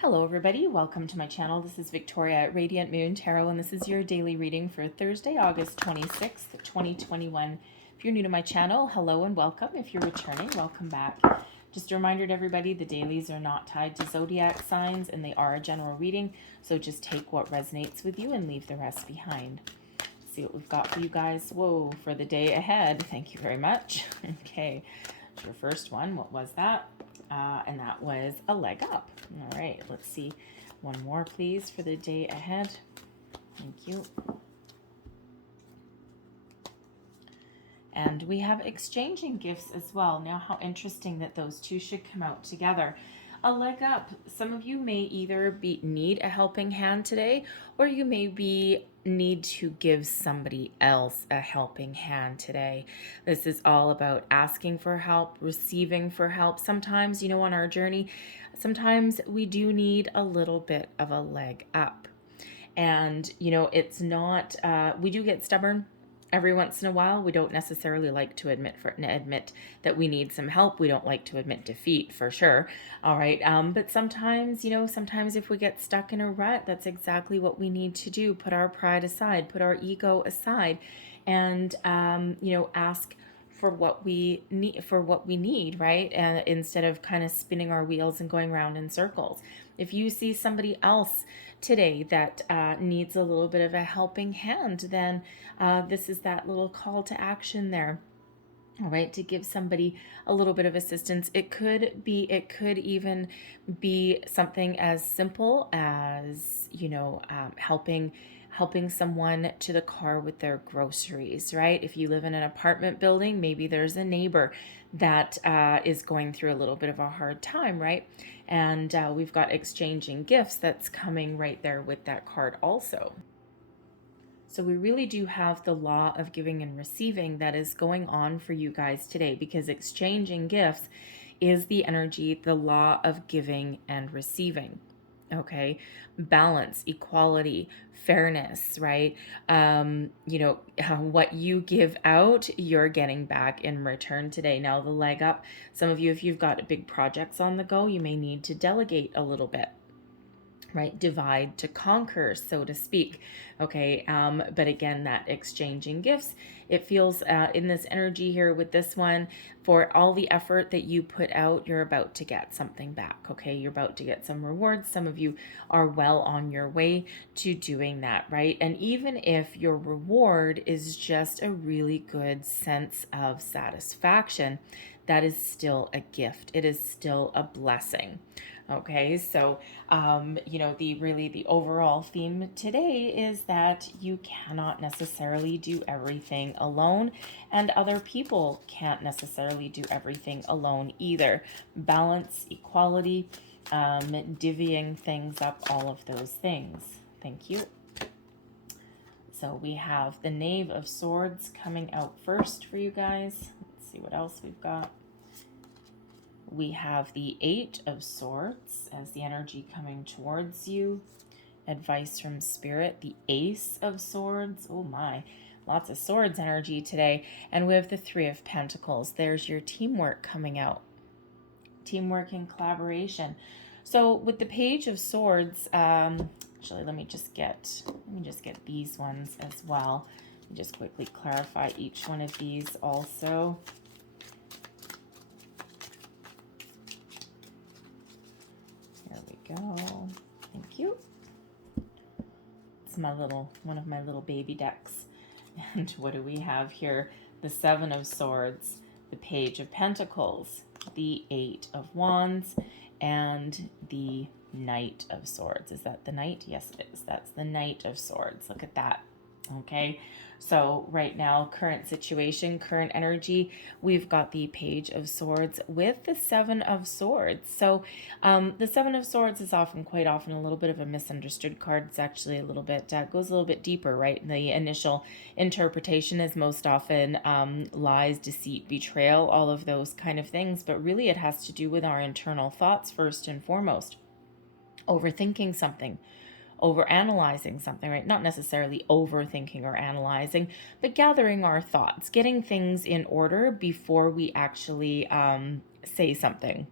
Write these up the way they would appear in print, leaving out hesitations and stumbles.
Hello everybody, welcome to my channel. This is Victoria at Radiant Moon Tarot, and this is your daily reading for Thursday, August 26th, 2021. If you're new to my channel, hello and welcome. If you're returning, welcome back. Just a reminder to everybody, the dailies are not tied to zodiac signs and they are a general reading, so just take what resonates with you and leave the rest behind. Let's see what we've got for you guys. Whoa, for the day ahead. Thank you very much. Okay, your first one, what was that? And that was a leg up. All right, let's see. One more, please, for the day ahead. Thank you. And we have exchanging gifts as well. Now, how interesting that those two should come out together. A leg up. Some of you may either need a helping hand today, or you may need to give somebody else a helping hand today. This is all about asking for help, receiving for help. Sometimes, on our journey, sometimes we do need a little bit of a leg up. And, it's not, we do get stubborn every once in a while. We don't necessarily like to admit that we need some help. We don't like to admit defeat, for sure. All right. But sometimes, sometimes if we get stuck in a rut, that's exactly what we need to do. Put our pride aside, put our ego aside, and, ask for what we need, right? And instead of kind of spinning our wheels and going around in circles. If you see somebody else today that needs a little bit of a helping hand, then this is that little call to action there. All right, to give somebody a little bit of assistance. It could even be something as simple as, helping someone to the car with their groceries, right? If you live in an apartment building, maybe there's a neighbor that is going through a little bit of a hard time, right? And we've got exchanging gifts that's coming right there with that card also. So we really do have the law of giving and receiving that is going on for you guys today, because exchanging gifts is the energy, the law of giving and receiving. Okay, balance, equality, fairness, right? What you give out, you're getting back in return today. Now, the leg up, some of you, if you've got big projects on the go, you may need to delegate a little bit, right? Divide to conquer, so to speak. Okay. But again, that exchanging gifts, it feels in this energy here with this one, for all the effort that you put out, you're about to get something back. Okay. You're about to get some rewards. Some of you are well on your way to doing that, right? And even if your reward is just a really good sense of satisfaction, that is still a gift. It is still a blessing. Okay, so, the overall theme today is that you cannot necessarily do everything alone, and other people can't necessarily do everything alone either. Balance, equality, divvying things up, all of those things. Thank you. So we have the Knave of Swords coming out first for you guys. Let's see what else we've got. We have the Eight of Swords as the energy coming towards you. Advice from Spirit. The Ace of Swords. Oh my, lots of swords energy today. And we have the Three of Pentacles. There's your teamwork coming out. Teamwork and collaboration. So with the Page of Swords, actually, let me just get these ones as well. Let me just quickly clarify each one of these also. Go. Thank you. It's one of my little baby decks. And what do we have here? The Seven of Swords, the Page of Pentacles, the Eight of Wands, and the Knight of Swords. Is that the Knight? Yes, it is. That's the Knight of Swords. Look at that. Okay, so right now, current situation, current energy, we've got the Page of Swords with the Seven of Swords. So the Seven of Swords is quite often a little bit of a misunderstood card. It's actually a little bit, goes a little bit deeper, right? The initial interpretation is most often lies, deceit, betrayal, all of those kind of things. But really it has to do with our internal thoughts first and foremost. Overthinking something, overanalyzing something, right? Not necessarily overthinking or analyzing, but gathering our thoughts, getting things in order before we actually say something.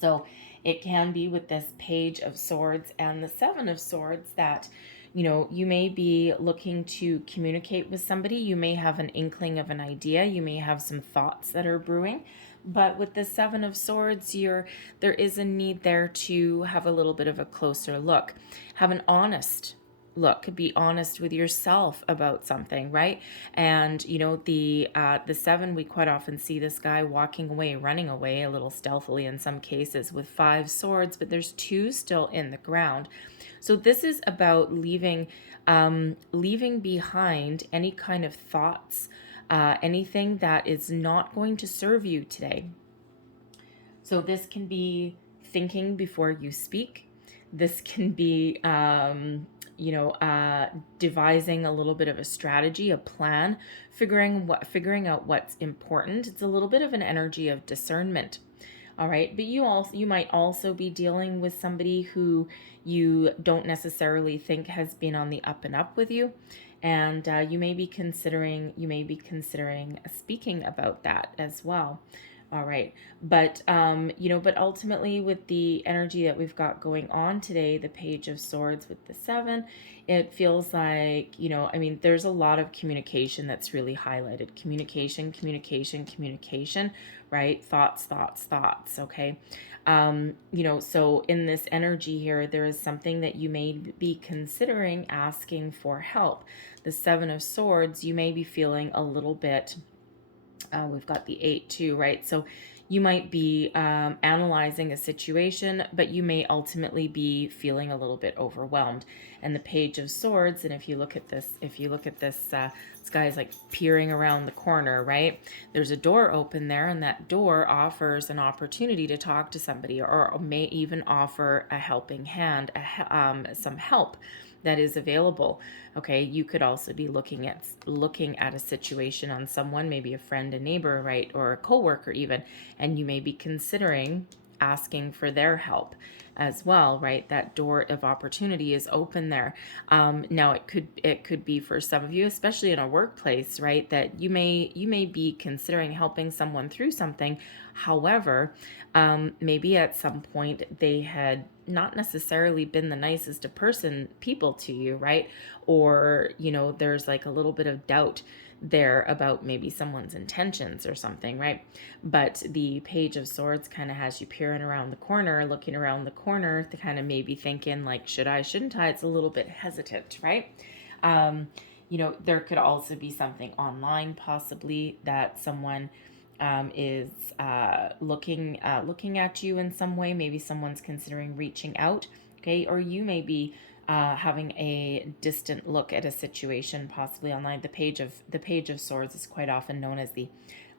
So It can be with this Page of Swords and the Seven of Swords that, you know, you may be looking to communicate with somebody. You may have an inkling of an idea. You may have some thoughts that are brewing. But with the Seven of Swords, there is a need there to have a little bit of a closer look. Have an honest look, be honest with yourself about something, right? And you know, the seven, we quite often see this guy walking away, running away a little stealthily in some cases with 5 swords, but there's 2 still in the ground. So this is about leaving behind any kind of thoughts, anything that is not going to serve you today. So this can be thinking before you speak. This can be, devising a little bit of a strategy, a plan, figuring out what's important. It's a little bit of an energy of discernment. All right, but you might also be dealing with somebody who you don't necessarily think has been on the up and up with you, and you may be considering speaking about that as well. All right, but but ultimately, with the energy that we've got going on today, the Page of Swords with the 7, it feels like, I mean, there's a lot of communication that's really highlighted. Communication, right? Thoughts. Okay. So in this energy here, there is something that you may be considering asking for help. The 7 of Swords, you may be feeling a little bit. We've got the 8 too, right? So you might be analyzing a situation, but you may ultimately be feeling a little bit overwhelmed. And the Page of Swords, and if you look at this, this guy's like peering around the corner, right? There's a door open there, and that door offers an opportunity to talk to somebody, or may even offer a helping hand, some help that is available. Okay, you could also be looking at a situation on someone, maybe a friend, a neighbor, right, or a coworker even, and you may be considering asking for their help as well, right? That door of opportunity is open there. Now it could be for some of you, especially in a workplace, right, that you may be considering helping someone through something. However, maybe at some point they had not necessarily been the nicest of people to you, right? Or, there's like a little bit of doubt there about maybe someone's intentions or something, right? But the Page of Swords kind of has you peering around the corner, looking around the corner, to kind of maybe thinking like, should I, shouldn't I? It's a little bit hesitant, right? There could also be something online, possibly, that someone is looking at you in some way. Maybe someone's considering reaching out, okay? Or you may be having a distant look at a situation, possibly online. The Page of Swords is quite often known as the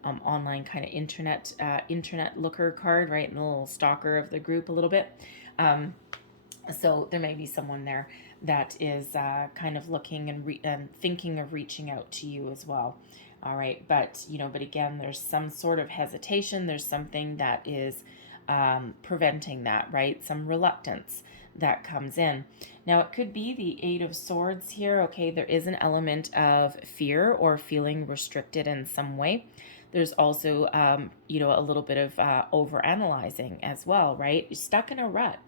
online kind of internet looker card, right? And the little stalker of the group a little bit. So there may be someone there that is kind of looking and thinking of reaching out to you as well. All right, but again, there's some sort of hesitation. There's something that is preventing that, right? Some reluctance that comes in. Now, it could be the 8 of Swords here. Okay, there is an element of fear or feeling restricted in some way. There's also, a little bit of overanalyzing as well, right? You're stuck in a rut.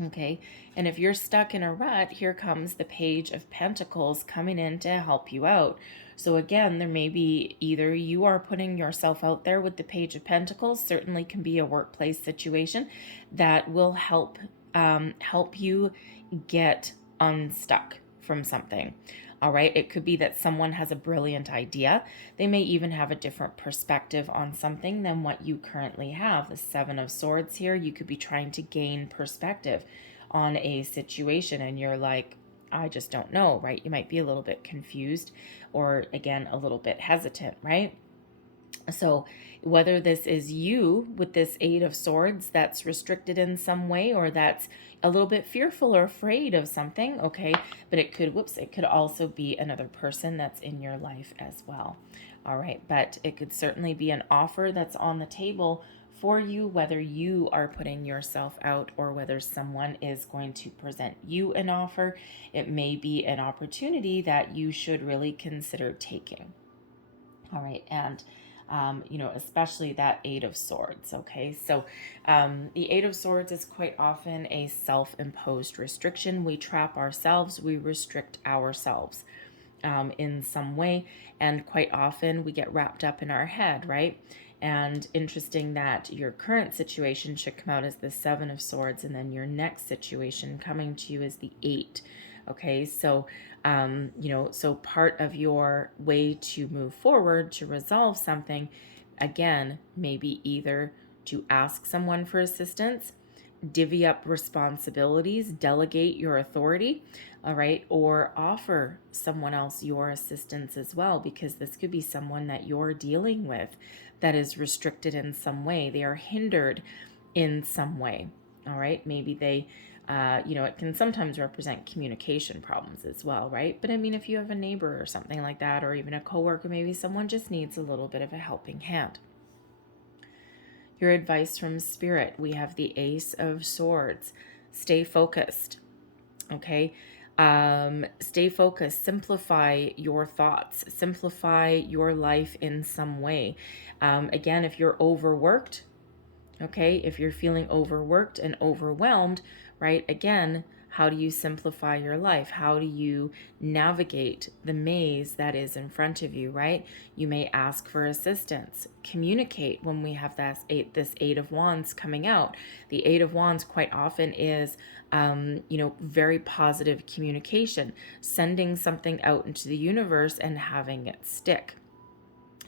Okay, and if you're stuck in a rut, here comes the Page of Pentacles coming in to help you out. So again, there may be either you are putting yourself out there with the Page of Pentacles, certainly can be a workplace situation that will help you get unstuck from something. All right, it could be that someone has a brilliant idea. They may even have a different perspective on something than what you currently have. The 7 of Swords here, you could be trying to gain perspective on a situation, and you're like, I just don't know, right? You might be a little bit confused, or again, a little bit hesitant, right? So whether this is you with this 8 of Swords that's restricted in some way, or that's a little bit fearful or afraid of something, okay, but it could also be another person that's in your life as well. All right, but it could certainly be an offer that's on the table for you, whether you are putting yourself out or whether someone is going to present you an offer. It may be an opportunity that you should really consider taking. All right, and especially that Eight of Swords. Okay, so the Eight of Swords is quite often a self-imposed restriction. We trap ourselves, we restrict ourselves in some way, and quite often we get wrapped up in our head, right? And interesting that your current situation should come out as the Seven of Swords, and then your next situation coming to you is the Eight. Okay, so so part of your way to move forward to resolve something, again, maybe either to ask someone for assistance, divvy up responsibilities, delegate your authority, all right, or offer someone else your assistance as well, because this could be someone that you're dealing with that is restricted in some way. They are hindered in some way, all right. Maybe they, it can sometimes represent communication problems as well, right? But I mean, if you have a neighbor or something like that, or even a coworker, maybe someone just needs a little bit of a helping hand. Your advice from Spirit, we have the Ace of Swords. Stay focused, okay? Stay focused. Simplify your thoughts. Simplify your life in some way. Again, if you're overworked, okay, if you're feeling overworked and overwhelmed, right, again, how do you simplify your life? How do you navigate the maze that is in front of you, right? You may ask for assistance. Communicate when we have this Eight of Wands coming out. The Eight of Wands quite often is, very positive communication, sending something out into the universe and having it stick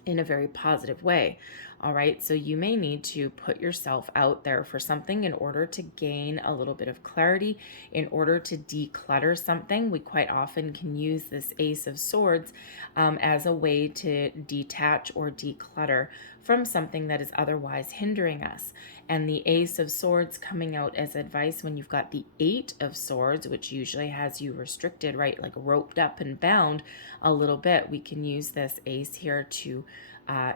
in a very positive way. All right, so you may need to put yourself out there for something in order to gain a little bit of clarity, in order to declutter something. We quite often can use this Ace of Swords as a way to detach or declutter from something that is otherwise hindering us. And the Ace of Swords coming out as advice when you've got the Eight of Swords, which usually has you restricted, right? Like roped up and bound a little bit. We can use this Ace here to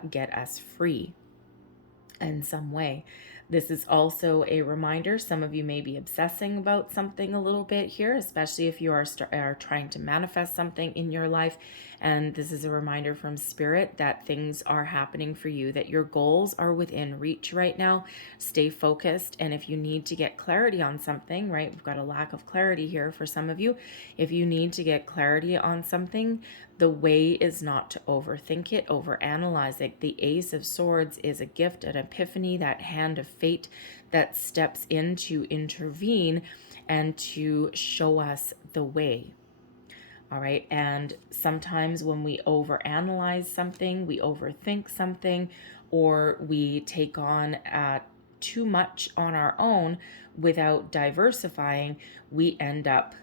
get us free in some way. This is also a reminder. Some of you may be obsessing about something a little bit here, especially if you are trying to manifest something in your life. And this is a reminder from Spirit that things are happening for you, that your goals are within reach right now. Stay focused. And if you need to get clarity on something, right, we've got a lack of clarity here for some of you. If you need to get clarity on something, the way is not to overthink it, overanalyze it. The Ace of Swords is a gift, an epiphany, that hand of fate that steps in to intervene and to show us the way. All right. And sometimes when we overanalyze something, we overthink something, or we take on too much on our own without diversifying, we end up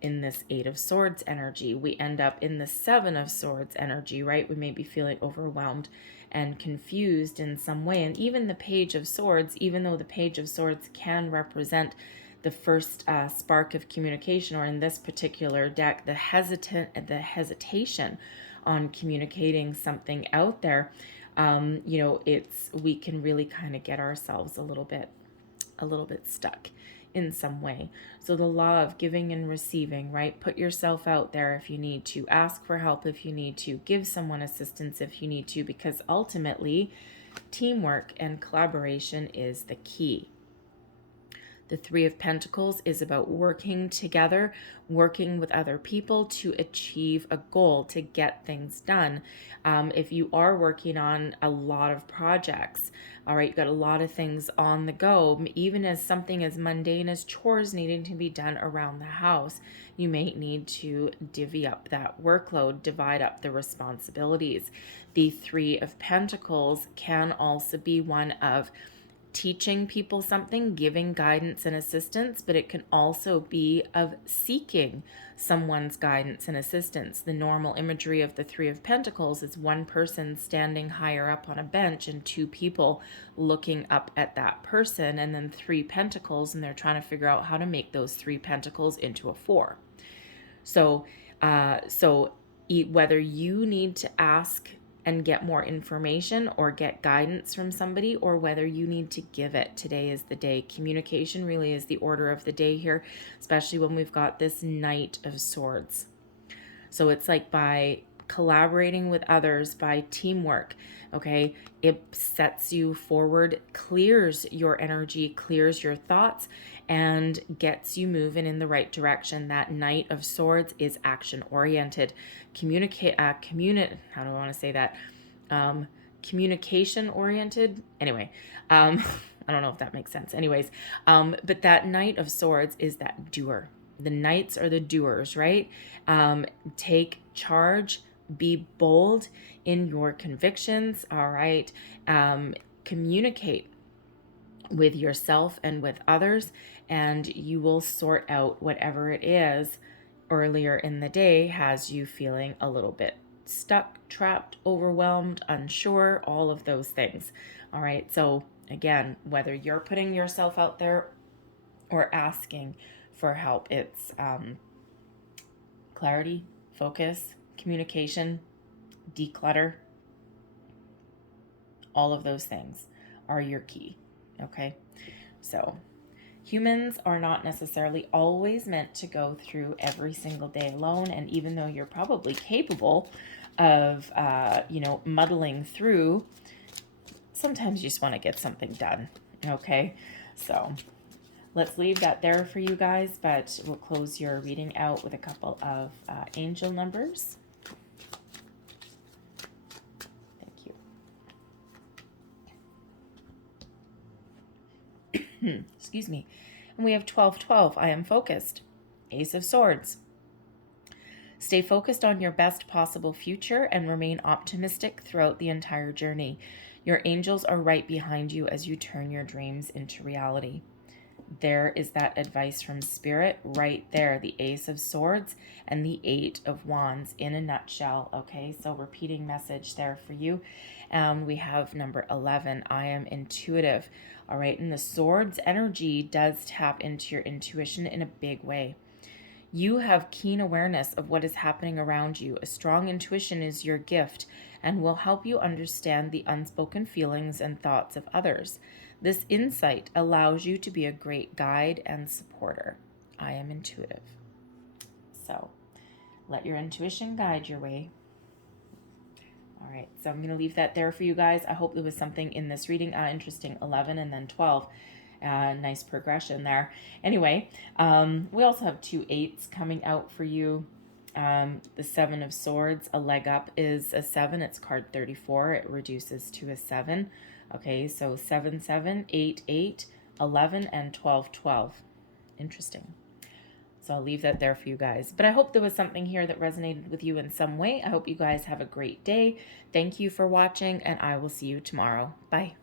in this Eight of Swords energy. We end up in the Seven of Swords energy, right? We may be feeling overwhelmed and confused in some way. And even the Page of Swords, even though the Page of Swords can represent the first spark of communication, or in this particular deck, the hesitation on communicating something out there, we can really kind of get ourselves a little bit stuck in some way. So the law of giving and receiving, right? Put yourself out there if you need to, ask for help if you need to, give someone assistance if you need to, because ultimately teamwork and collaboration is the key. The Three of Pentacles is about working together, working with other people to achieve a goal, to get things done. If you are working on a lot of projects, all right, you've got a lot of things on the go, even as something as mundane as chores needing to be done around the house, you may need to divvy up that workload, divide up the responsibilities. The Three of Pentacles can also be one of teaching people something, giving guidance and assistance, but it can also be of seeking someone's guidance and assistance. The normal imagery of the Three of Pentacles is one person standing higher up on a bench and two people looking up at that person, and then three pentacles, and they're trying to figure out how to make those three pentacles into a four. So whether you need to ask and get more information or get guidance from somebody, or whether you need to give it, today is the day. Communication really is the order of the day here, especially when we've got this Knight of Swords. So it's like by collaborating with others by teamwork. Okay, it sets you forward, clears your energy, clears your thoughts, and gets you moving in the right direction. That Knight of Swords is action oriented. How do I want to say that? Communication oriented. Anyway, I don't know if that makes sense. Anyways, but that Knight of Swords is that doer. The knights are the doers, right? Take charge, be bold in your convictions, all right? Communicate with yourself and with others, and you will sort out whatever it is earlier in the day has you feeling a little bit stuck, trapped, overwhelmed, unsure, all of those things. All right, so again, whether you're putting yourself out there or asking for help, it's clarity, focus, communication, declutter. All of those things are your key. Okay, so humans are not necessarily always meant to go through every single day alone. And even though you're probably capable of, muddling through, sometimes you just want to get something done. Okay, so let's leave that there for you guys, but we'll close your reading out with a couple of angel numbers. Excuse me. And we have 1212. I am focused. Ace of Swords. Stay focused on your best possible future and remain optimistic throughout the entire journey. Your angels are right behind you as you turn your dreams into reality. There is that advice from Spirit right there. The Ace of Swords and the Eight of Wands in a nutshell. Okay, so repeating message there for you. We have number 11. I am intuitive. All right, and the Swords energy does tap into your intuition in a big way. You have keen awareness of what is happening around you. A strong intuition is your gift and will help you understand the unspoken feelings and thoughts of others. This insight allows you to be a great guide and supporter. I am intuitive. So let your intuition guide your way. All right, so I'm going to leave that there for you guys. I hope there was something in this reading interesting. 11 and then 12. Nice progression there. Anyway, we also have 2 8s coming out for you. The 7 of Swords, a leg up is a 7. It's card 34. It reduces to a 7. Okay, so 7 7, 8 8, 11, and 12 12. Interesting. So I'll leave that there for you guys. But I hope there was something here that resonated with you in some way. I hope you guys have a great day. Thank you for watching, and I will see you tomorrow. Bye.